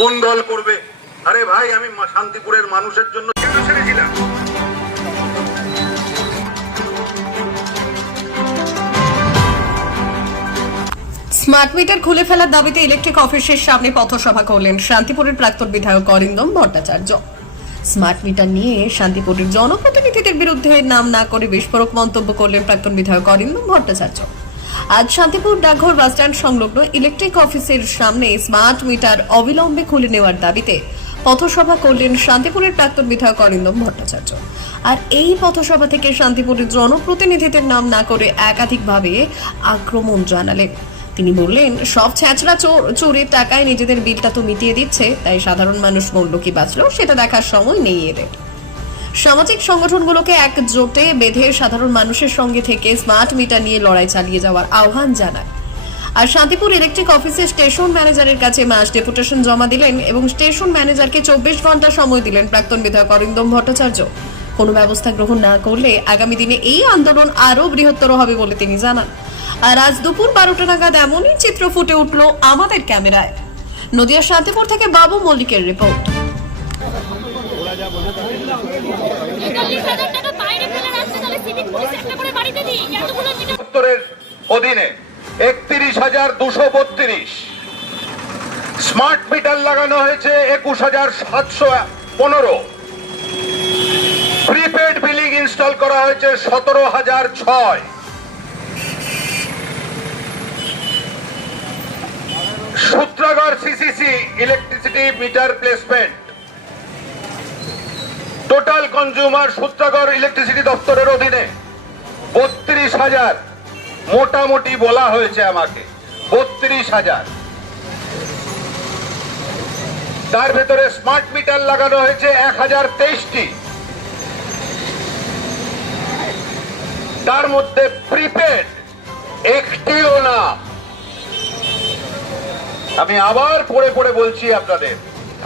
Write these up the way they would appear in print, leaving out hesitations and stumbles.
কোন দল করবে? আরে ভাই, আমি শান্তিপুরের মানুষের জন্য কেন ছেড়েছিলাম? স্মার্ট মিটার খুলে ফেলার দাবিতে ইলেকট্রিক অফিসের সামনে পথসভা করলেন শান্তিপুরের প্রাক্তন বিধায়ক অরিন্দম ভট্টাচার্য। স্মার্ট মিটার নিয়ে শান্তিপুরের জনপ্রতিনিধিদের বিরুদ্ধে নাম না করে বিস্ফোরক মন্তব্য করলেন প্রাক্তন বিধায়ক অরিন্দম ভট্টাচার্য। আজ শান্তিপুর ডাকঘর বাসস্ট্যান্ড সংলগ্ন ইলেকট্রিক অফিসের সামনে স্মার্ট মিটার অবিলম্বে খুলে নেওয়ার দাবিতে পথসভা করলেন শান্তিপুরের প্রাক্তন বিধায়ক অরিন্দম ভট্টাচার্য। আর এই পথসভা থেকে শান্তিপুরের জনপ্রতিনিধিদের নাম না করে একাধিকভাবে আক্রমণ জানালেন। তিনি বললেন, সব ছ্যাঁচড়া চোরের টাকায় নিজেদের বিলটা তো মিটিয়ে দিচ্ছে, তাই সাধারণ মানুষ মরল কি বাঁচলো সেটা দেখার সময় নেই এদের। সামাজিক সংগঠনগুলোকে একজোটে বেঁধে সাধারণ মানুষের সঙ্গে থেকে স্মার্ট মিটার নিয়ে লড়াই চালিয়ে যাওয়ার আহ্বান জানান। আর শান্তিপুর ইলেকট্রিক অফিসে স্টেশন ম্যানেজারের কাছে মাস ডেপুটেশন জমা দিলেন এবং স্টেশন ম্যানেজারকে 24 ঘন্টা সময় দিলেন প্রাক্তন বিধায়ক অরিন্দম ভট্টাচার্য। কোনো ব্যবস্থা গ্রহণ না করলে আগামী দিনে এই আন্দোলন আরো বৃহত্তর হবে বলে তিনি জানান। আর আজ দুপুর 12টা নাগাদ এমনই চিত্র ফুটে উঠল আমাদের ক্যামেরায়। নদিয়া শান্তিপুর থেকে বাবু মল্লিকের রিপোর্ট। অধীনে 31,232 স্মার্ট মিটার লাগানো হয়েছে, 21,715 প্রিপেড বিলিং ইনস্টল করা হয়েছে 17,006। Sutragarh CCC electricity meter placement total consumer Sutragarh electricity দপ্তরের অধীনে 32,000, মোটামুটি বলা হয়েছে আমাকে 32,000। তার ভেতরে স্মার্ট মিটার লাগানো হয়েছে 1,023টি, তার মধ্যে প্রিপেড একটিও না। আমি আবার পড়ে পড়ে বলছি,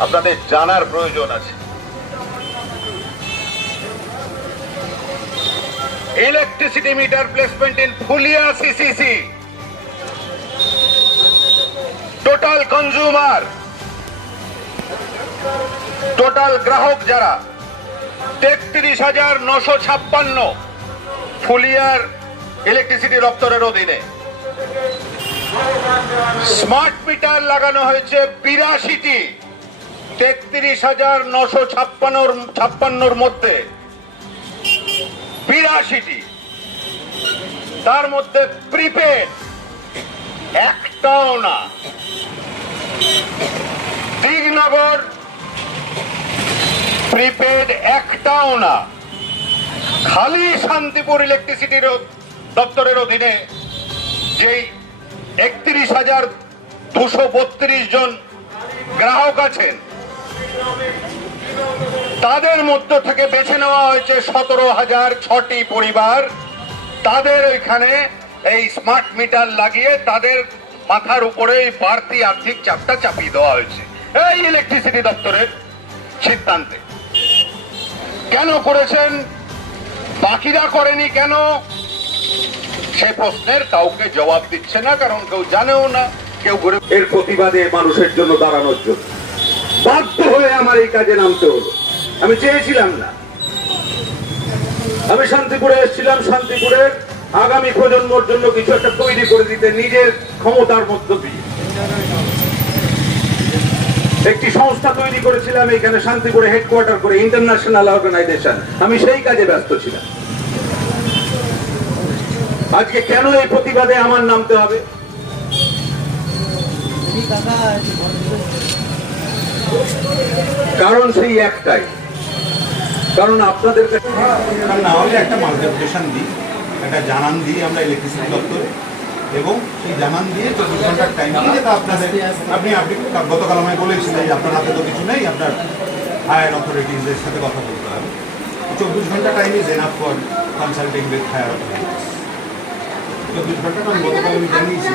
আপনাদের জানার প্রয়োজন আছে। Electricity meter placement in Phulia CCC total consumer, total গ্রাহক যারা 33,956 ফুলিয়ার ইলেকট্রিসিটি দপ্তরের অধীনে। স্মার্ট মিটার লাগানো হয়েছে 82টি, 33,956 মধ্যে 82টি, তার মধ্যে প্রিপেড একটাও না। দিগনগর প্রিপেড একটাও না। খালি শান্তিপুর ইলেকট্রিসিটির দপ্তরের অধীনে যেই 31,232 জন গ্রাহক আছেন, তাদের মধ্য থেকে বেছে নেওয়া হয়েছে 17,006টি পরিবার। তাদের ওইখানে এই স্মার্ট মিটার লাগিয়ে তাদের মাথার উপরে বাড়তি আর্থিক চাপটা চাপিয়ে দেওয়া হয়েছে এই ইলেকট্রিসিটি দপ্তরের সিদ্ধান্তে। কেন করেছেন, বাকিরা করেনি কেন, সে প্রশ্নের কাউকে জবাব দিচ্ছে না, কারণ কেউ জানেও না, কেউ এর প্রতিবাদে মানুষের জন্য দাঁড়ানোর জন্য বাধ্য হয়ে আমার এই কাজে নামতে হলো। আমি চেয়েছিলাম না। আমি শান্তিপুরে এসেছিলাম শান্তিপুরের আগামী প্রজন্মর জন্য কিছু একটা তৈরি করে দিতে, নিজের ক্ষমতার মধ্য দিয়ে একটি সংস্থা তৈরি করেছিলাম এখানে শান্তিপুরে হেডকোয়ার্টার করে, ইন্টারন্যাশনাল অর্গানাইজেশন। আমি সেই কাজে ব্যস্ত ছিলাম। আজকে কেন এই প্রতিবাদে আমার নামতে হবে? কারণ সেই একটাই, কারণ আপনাদের কাছে না হলে একটা মাল্টিপ্লিকেশন দিই, একটা জানান দিই আমরা ইলেকট্রিসিটি দপ্তরে, এবং সেই জানান দিয়ে 24 ঘন্টার টাইম দিয়ে তা আপনাদের আপনি গতকাল আমায় বলেছিলেন যে আপনার হাতে তো কিছু নেই, আপনার হায়ার অথরিটিজদের সাথে কথা বলতে হবে। 24 ঘন্টা time is enough for consulting with higher authorities. 24 ঘন্টাটা আমি গতকাল আমি জানিয়েছি,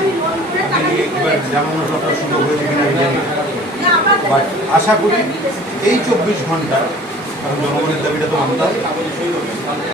আপনি এবার জানানোর আপনার সুযোগ হয়েছে কিনা আমি জানি, বাট আশা করি এই 24 ঘন্টা, কারণ জনগণের দাবিটা তো মানতে হবে।